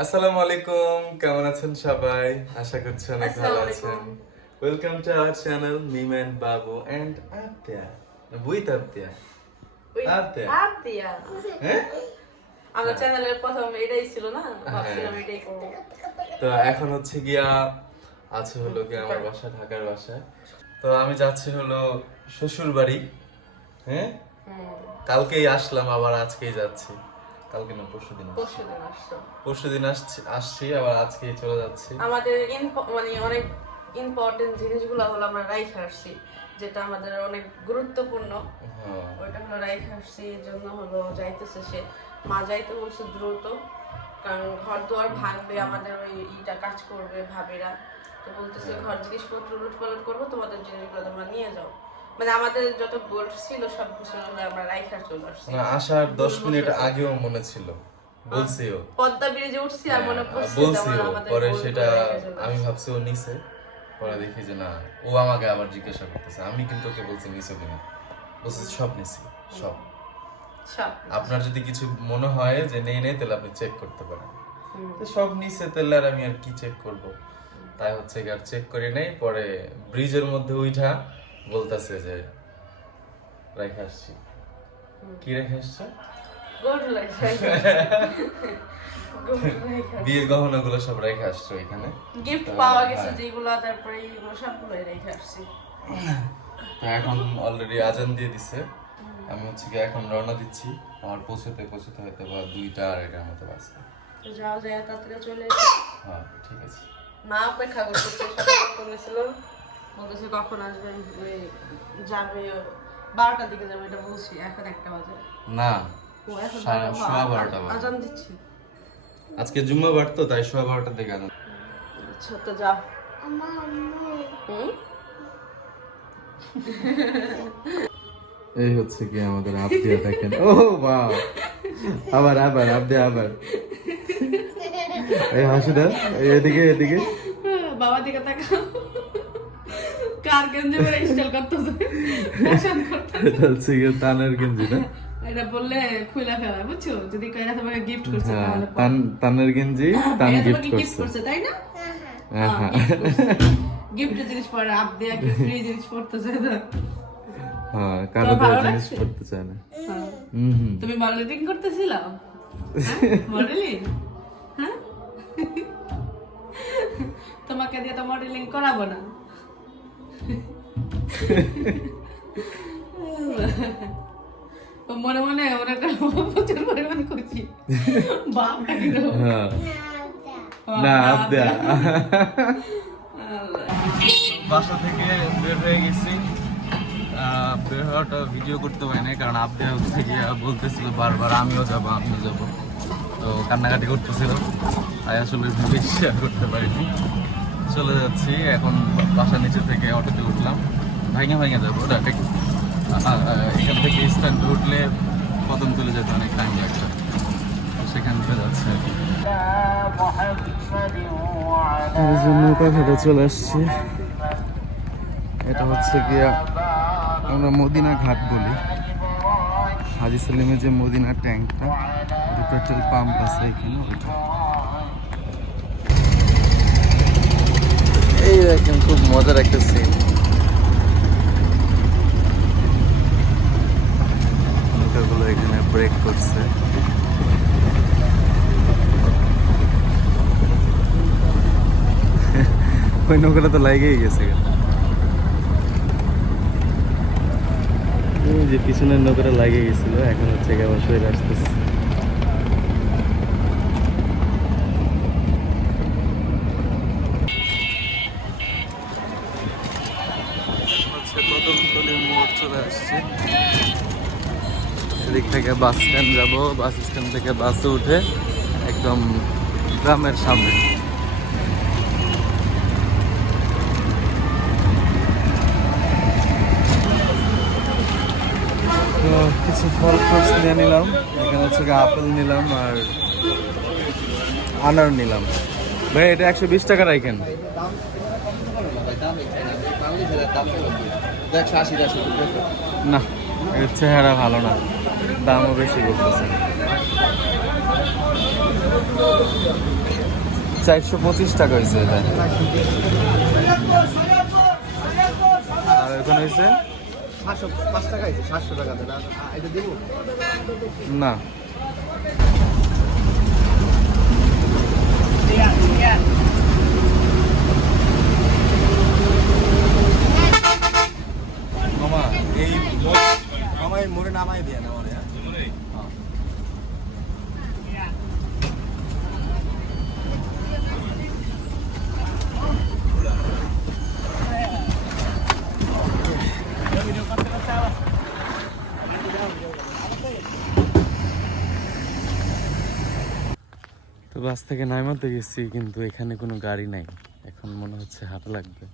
আসসালামু আলাইকুম কেমন আছেন সবাই? আশা করছি অনেক ভালো আছেন। Welcome to our channel Mim and Babu and আত্য়া with আত্য়া ওই আত্য়া। হ্যাঁ আমার চ্যানেলের প্রথম এটাই ছিল না? ভাবছিলাম। এটাই করব। তো এখন হচ্ছে গিয়া আছে হলো কি আমার বাসা ঢাকার বাসা। তো আমি যাচ্ছি হলো শ্বশুর বাড়ি হ্যাঁ কালকেই আসলাম আবার আজকেই যাচ্ছি। কালকে না পরশু দিন আসছো। পরশু দিন আসছি। আসছি আবার আজকেই চলে যাচ্ছি। আমাদের মানে অনেক ইম্পর্টেন্ট জিনিসগুলো হলো আমরা রাইখে আসছি যেটা আমাদের অনেক গুরুত্বপূর্ণ। হ্যাঁ। ওইটা হলো রাইখে আসছি এই জন্য হলো যাইতেছে সে। মা যাইতে বলছে দ্রুত কারণ ঘর দুয়ার ভাঙবে আমাদের ওই ইটা কাজ করবে ভাবিরা। তো বলতেছে ঘর জিনিসপত্র উলট পালট করব তোমাদের জিনিসগুলো তোমরা নিয়ে যাও। মানে আমাদের যত গোল্ড ছিল সব কিছু আমরা রাইখে চলে আসছি। মানে আসার দশ মিনিট আগেও মনে ছিল। বলছিও। পদ্মা ব্রিজে উঠছি আর মনে পড়ছে বলছিও। পরে সেটা গুলো রেখে চলে আমি ভাবছি ও নিছে। পরে দেখি যে না ও আমাকে আবার জিজ্ঞাসা করতেছে। আমি কিন্তু ওকে বলছি নিছো কিনা? বলছি সব নিছি সব। আপনার যদি কিছু মনে হয় যে নেই নেই তাহলে আপনি চেক করতে পারেন। তো সব নিচে তাহলে আর আমি আর কি চেক করব? তাই হচ্ছে আর চেক করে নেই। পরে ব্রিজের মধ্যে উঠা বলতেছে যে রেখে আসছি। কি রেখে আসছে? বিয়ের গহনাগুলো সব রেখে আসছো এখানে? গিফট পাওয়া গেছে হ্যাঁ। যেগুলো তারপরে এইগুলো সবগুলো রেখে আসছি। তো এখন অলরেডি আজান দিয়ে দিছে। আমি হচ্ছে কি এখন রওনা দিচ্ছি। আমার পৌঁছতে পৌঁছতে হয়তো বা দুইটা আড়াইটার মতো বাজবে তো যাও যায় তাড়াতাড়ি চলে হ্যাঁ ঠিক আছে। মা অপেক্ষা করতেছে ফোন দিয়েছিল বলতেছে কখন আসবে যাবে বারোটার দিকে যাবে এটা বলছি এখন একটা বাজে। না ও এখন সাড়ে- বারো- সোয়া বারোটা আজান দিচ্ছি। আজকে জুম্মাবার তো তাই সোয়া বারোটার দিকে আজান। আচ্ছা তো এই হচ্ছে কি আমাদের দেখেন। ও বাহ! আবার আবার আপডিয়া আবার। এই হাসি দাও এদিকে এদিকে। বাবা দিকে তাকাও। কার গেঞ্জি পরে স্টাইল করতেছে। ফ্যাশন করতেছে। এটা হচ্ছে তানের গেঞ্জি না? এটা বললে খুলে ফেলা বুঝছ? যদি কইরা তোমাকে গিফট করছে হ্যাঁ তাহলে তান তানের গেঞ্জি তান গিফট করছে। করছে তাই না? হ্যাঁ হ্যাঁ গিফটের জিনিস পরে আপ দেয়া কি ফ্রি জিনিস পড়তেছে না? হ্যাঁ কারও তোমার জিনিস লাগছে? চায় না। হ্যাঁ। হুম হুম। তুমি মডেলিং করতেছিল? মডেলিং হ্যাঁ? তোমাকে দিয়ে তো মডেলিং করাবো না। মনে মনে ওরা প্রচুর পরিমাণ বাপ হ্যাঁ। না বাসা থেকে বের হয়ে গেছি। আহ, বের হওয়াটা ভিডিও করতে পারি না কারণ হচ্ছে গিয়ে বলতেছিল বারবার আমিও যাব আমিও যাব। তো কান্নাকাটি করতেছিল। তাই আসলে ভেবে শেয়ার করতে পারিনি। চলে যাচ্ছি, এখন বাসার নিচে থেকে অটোতে উঠলাম। ভাঙে ভাঙে যাব ডাইরেক্ট এখান থেকে স্ট্যান্ডে উঠলে কদম তুলে যেতে অনেক টাইম লাগবে। সেখান থেকে যাচ্ছে আর ঘাটে চলে আসছি। এটা হচ্ছে গিয়া আমরা মদিনা ঘাট বলি। হাজি সেলিমের যে মদিনা ট্যাঙ্কটা পেট্রোল পাম্প আছে এখানে, ওইটা। এই দেখেন খুব মজার একটা সিন নৌকাগুলো এখানে ব্রেক করছে। ওই নৌকাটা তো লাগেই গেছে। যে পিছনের নৌকাটা লাগিয়ে গেছিল, এখন হচ্ছে আবার সরে আসতেছে। আসছে। এদিক থেকে বাস স্ট্যান্ড যাব। বাস স্ট্যান্ড থেকে বাসে উঠে একদম গ্রামের সামনে। তো কিছু ফল ফ্রুটস নিয়ে নিলাম। এখানে হচ্ছে আপেল নিলাম আর আনার নিলাম। ভাই, এটা একশো বিশ টাকা রাখেন না এর চেহারা ভালো না। দামও বেশি করতেছে। চারশো পঁচিশ টাকা হয়েছে এটা। আর এখানে হয়েছে? না। বাস থেকে নাইমাতে গেছি, কিন্তু এখানে কোনো গাড়ি নাই। এখন মনে হচ্ছে হাঁটা লাগবে।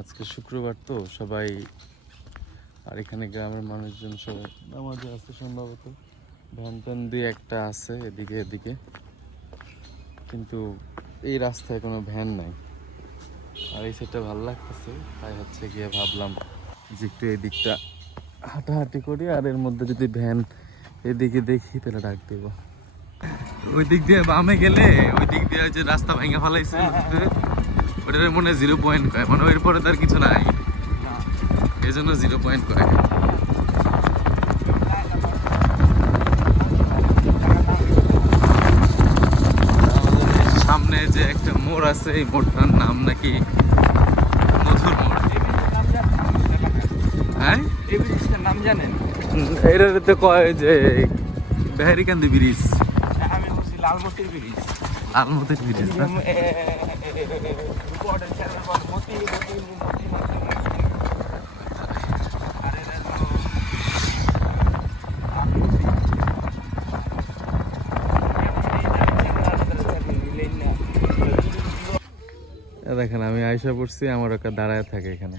আজকে শুক্রবার তো, সবাই আর এখানে গ্রামের মানুষজন সবাই নামাজে আছে সম্ভবত। ভ্যান দিয়ে একটা আছে, এদিকে এদিকে। কিন্তু এই রাস্তায় কোনো ভ্যান নাই। আর এই সাইডটা ভালো লাগতেছে, তাই হচ্ছে গিয়ে ভাবলাম যে একটু এই দিকটা হাঁটাহাঁটি করি, আর এর মধ্যে যদি ভ্যান এদিকে দেখি, তাহলে ডাক দেবো। ওই দিক দিয়ে বামে গেলে ওই দিক দিয়ে যে রাস্তা ভেঙে ফেলাইছে ওটার মনে জিরো পয়েন্ট কয়। মানে ওর পরে তার কিছু নাই। এই জন্য জিরো পয়েন্ট কয়। সামনে যে একটা মোড় আছে এই মোড়টার নাম নাকি মধুর মোড়। হ্যাঁ? এই ব্রিজটার নাম জানেন? এটাতে কয় যে বেহারিকান্দি ব্রিজ ব্রিজ আলমতির ব্রিজ না দেখেন আমি আয়সা পড়ছি আমার ওকে দাঁড়ায় থাকে এখানে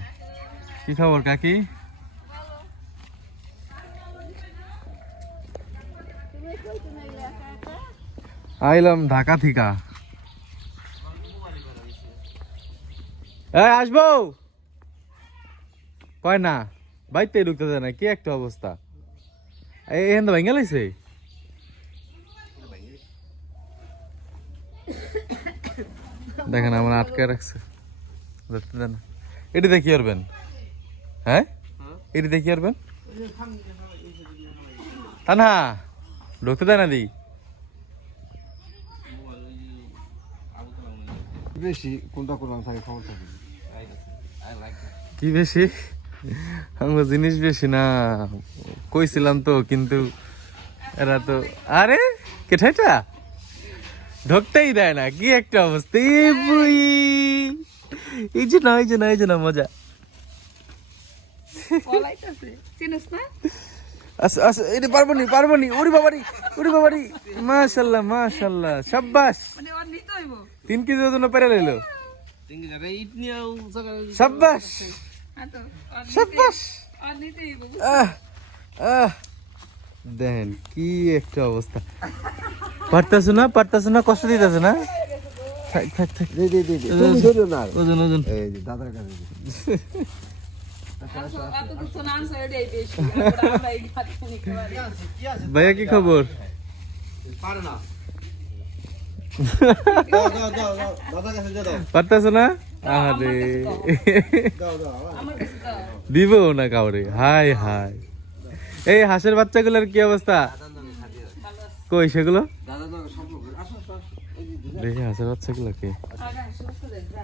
কি খবর কাকি আইলাম ঢাকা থিকা। এই, আসব? কয় না বাইতে ঢুকতে দেয় না, কি একটা অবস্থা? এই এখান তো ভেঙে লাইছে? দেখেন, আমার আটকে রাখছে। ধরতে দেন। এটি দেখি পারবেন হ্যাঁ? এটি দেখি পারবেন তা না ঢুকতে দেয় না দি? বেশি কোনটা কোন থাকে খবর থাকে? কি বেশি? আমার জিনিস বেশি না। কইছিলাম তো কিন্তু এরা তো আরে কেঠাইটা? ঢুকতেই দেয় না কি একটা অবস্থা। এই যে না এই যে না এই যে না মজা। পলাইতেছে। চিনিস না? আচ্ছা আচ্ছা এটা পারব নি পারব নি ওরে বাবারি ওরে বাবারি। মাশাল্লাহ মাশাল্লাহ সাব্বাস। মানে ওর নিতে হইব। তিন কেজি ওজন পেরে সাব্বাস! হ্যাঁ সাব্বাস! দেখেন কি একটা অবস্থা। পারতেছ না? পারতেছ না? কষ্ট দিতেছে না? থাক থাক থাক। দে দে দে দে। তুমি ধরো না ওজন ওজন। এই যে দাদার কাছে না ভাইয়া কি খবর? দাও দাও দাও দাদার কাছে দে দাও পারতেছ না? আরে দিব না কাউরে। হাই হাই এই হাঁসের বাচ্চাগুলোর কি অবস্থা? কই, সেগুলো। দেখি, হাঁসের বাচ্চাগুলোকে আগে শুরু করে যা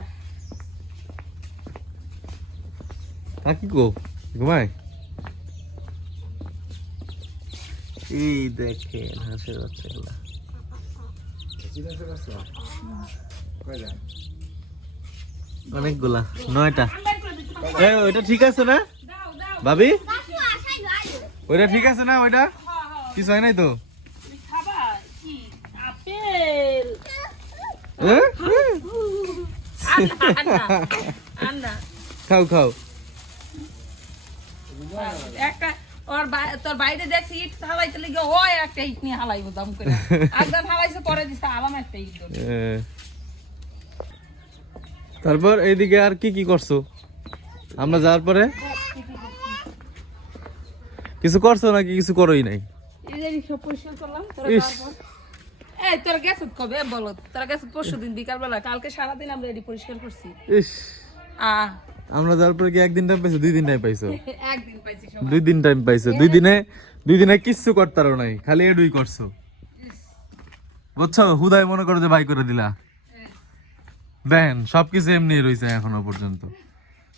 গো, ঘুমায়? এই দেখেন হাঁসের বাচ্চাগুলো? অনেকগুলা নয়টা। ওইটা ঠিক আছে না? ভাবি? ওইটা ঠিক আছে না ওইটা? কিছু হয় নাই তো? খাও খাও। একটা ওর তোর বাইরে দেখছি ইট হালাইতে লেগে ও একটা ইট নিয়ে হালাইব দাম করে। একদম হালাইছে পরে দিছে আলাম একটা ইট তারপর এইদিকে আর কি কি করছ? আমরা যাওয়ার পরে? কিছু করছ নাকি কিছু করোই নাই? এই যে সব পরিষ্কার করলাম তোরা। গেছ কবে? বলো তোরা গেছ পরশু দিন বিকালবেলা। কালকে সারাদিন আমরা এটি পরিষ্কার করছি। ইস। আহ। আমরা যাওয়ার পরে কি একদিন টাইম পাইছো? দুই দিন টাইম পাইছো? একদিন পাইছি দুই দিন টাইম পাইছো। দুই দিনে দুই দিনে কিচ্ছু করতারও নাই খালি এডুই করছ। বুঝছ? হুদায় মনে করো যে ভাই করে দিলা। দেখেন সবকিছু এমনি রয়েছে এখনও পর্যন্ত।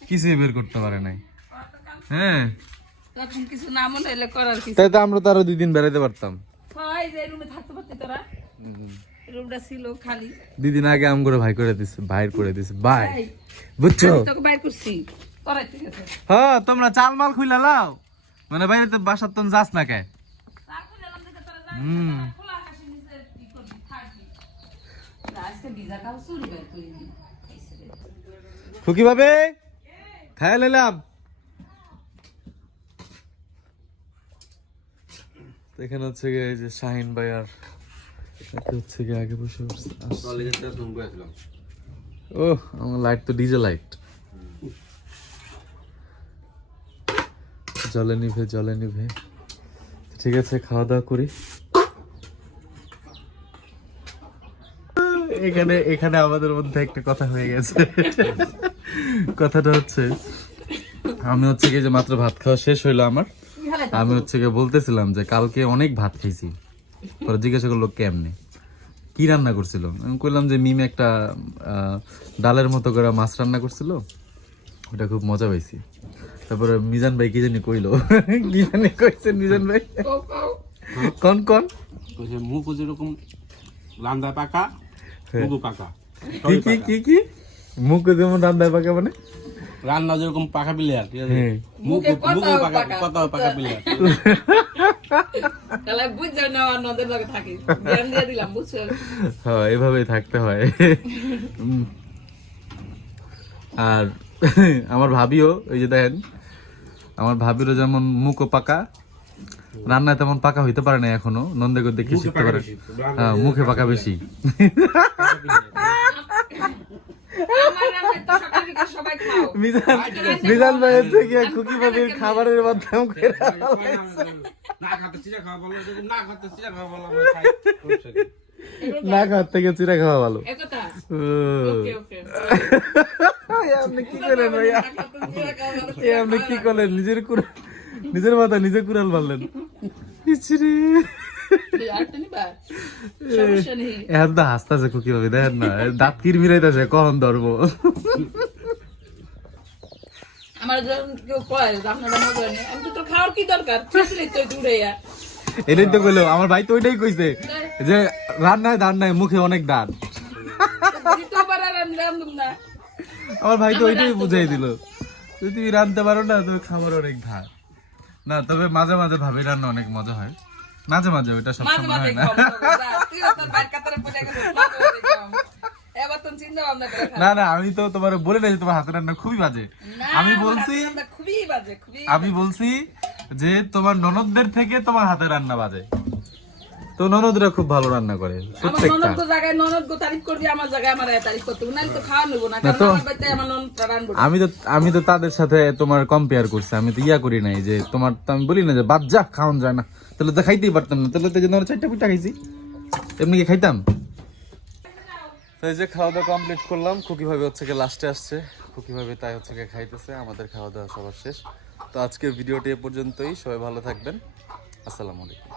কিছুই বের করতে পারে নাই। হ্যাঁ। তখন কিছু না মনে হলে করার কিছু তাই তো আমরা তো আরও দুই দিন বেড়াইতে পারতাম। হয় যে রুমে থাকতে পারতি তোরা। রুমটা ছিল খালি। দুই দিন আগে আম করে ভাই করে দিছে করে দিছে। ভাই বুঝছ? তোকে বাইর করছি। ঠিক আছে। হ্যাঁ তোমরা চাল মাল খুইলা লাও। মানে বাইরে তো বাসার তো যাস না কে? হুম। খুকি ভাবে? খাই লাম এখানে হচ্ছে গিয়ে যে শাহিন ভাই আর হচ্ছে গিয়ে আগে বসে ও আমার লাইট তো ডিজে লাইট জলে নিভে জলে নিভে। ঠিক আছে খাওয়া দাওয়া করি। এখানে এখানে আমাদের মধ্যে একটা কথা হয়ে গেছে। কথাটা হচ্ছে আমি হচ্ছে কি যে মাত্র ভাত খাওয়া শেষ হইল আমার আমি হচ্ছে গিয়ে বলতেছিলাম যে কালকে অনেক ভাত খাইছি। পরে জিজ্ঞাসা করল কেমনে? কি রান্না করছিল? আমি কইলাম যে মিম একটা ডালের মতো করে মাছ রান্না করছিল। ওটা খুব মজা পাইছি। তারপরে মিজান ভাই কি জানি কইলো? কি জানি কইছে মিজান ভাই? কোন কোন? কইছে মুখ যেরকম রান্দা পাকা মুখও পাকা কি কি কি কি? মুখ যেমন রান্দায় পাকা মানে? রান্না যেরকম পাকা ঠিক আছে? হ্যাঁ। মুখ মুখে পাকা পাকা। পাকা প্লেয়ার তাহলে বুঝছ না নদের লগে থাকি জ্ঞান দিয়ে দিলাম বুঝছ? হ্যাঁ এভাবেই থাকতে হয়। আর আমার ভাবিও ওই যে দেখেন আমার ভাবিরও যেমন মুখও পাকা রান্নায় তেমন পাকা হইতে পারে না এখনও। নন্দে গদ্দে কি শিখতে পারে। হ্যাঁ মুখে পাকা বেশি। মিজান মিজান ভাই খুকি ভাবির খাবারের মাধ্যমে করে না খাতে চিরা খাওয়া ভালো যদি না খাতে চিরা খাওয়া ভালো আমরা খাই সমস্যা কি? না খাওয়ার থেকে চিরা খাওয়া ভালো। আপনি কি করেন ভাইয়া? আপনি কি করলেন নিজের কুড়াল নিজের মাথা নিজে কুড়াল মারলেন। ইছরে আরেকটা নিবা সমস্যা নেই এখন তো হাসতেছে ভাবি দেখেন না দাঁত কির কখন ধরবো? আমার যখন কেউ কয় আপনারা মজা নেই আমি তো খাওয়ার কি দরকার? ছিটলি তো দূরে এটাই তো কইলো আমার ভাই তো ওইটাই কইছে যে রান্নায় দাঁড় নাই মুখে অনেক দাঁত। আমার ভাই তো ওইটাই বুঝাই দিল যদি তুমি রাঁধতে পারো না তবে খাবার অনেক ধার না তবে মাঝে মাঝে ভাবি রান্না অনেক মজা হয়। মাঝে মাঝে ওইটা মাঝে সবসময় মাঝে হয় না। কম তবে যা, তুইও তোর বাইর কাতারে পড়ে গেছিস, মাঝে মাঝে কম। এবার তো চিন্তা ভাবনা করে না না আমি তো তোমার বলে নাই তোমার হাতের রান্না খুবই বাজে। আমি বলছি খুবই বাজে খুবই আমি বলছি যে তোমার ননদদের থেকে তোমার হাতের রান্না বাজে। তো ননদরা খুব ভালো রান্না করে প্রত্যেকটা। ননদ গো জায়গায় ননদ গো তারিফ করবি আমার জায়গায় আমার তারিফ করতে হবে। তো খাওয়া নেব না কারণ আমার বাড়িতে আমার ননদ রান্না আমি তো আমি তো তাদের সাথে তোমার কম্পেয়ার করছি আমি তো ইয়া করি নাই যে তোমার তো আমি বলি না যে বাদ যা খাওয়ান যায় না। তাহলে তো খাইতেই পারতাম না। তাহলে তো যেন আমরা চারটা পিঠা খাইছি। এমনি কি খাইতাম? তো এই যে খাওয়া দাওয়া কমপ্লিট করলাম, খুকি ভাবে হচ্ছে কি লাস্টে আসছে। খুকি ভাবে তাই হচ্ছে কি খাইতেছে, আমাদের খাওয়া দাওয়া সবার শেষ। তো আজকের ভিডিওটি এ পর্যন্তই, সবাই ভালো থাকবেন। আসসালামু আলাইকুম।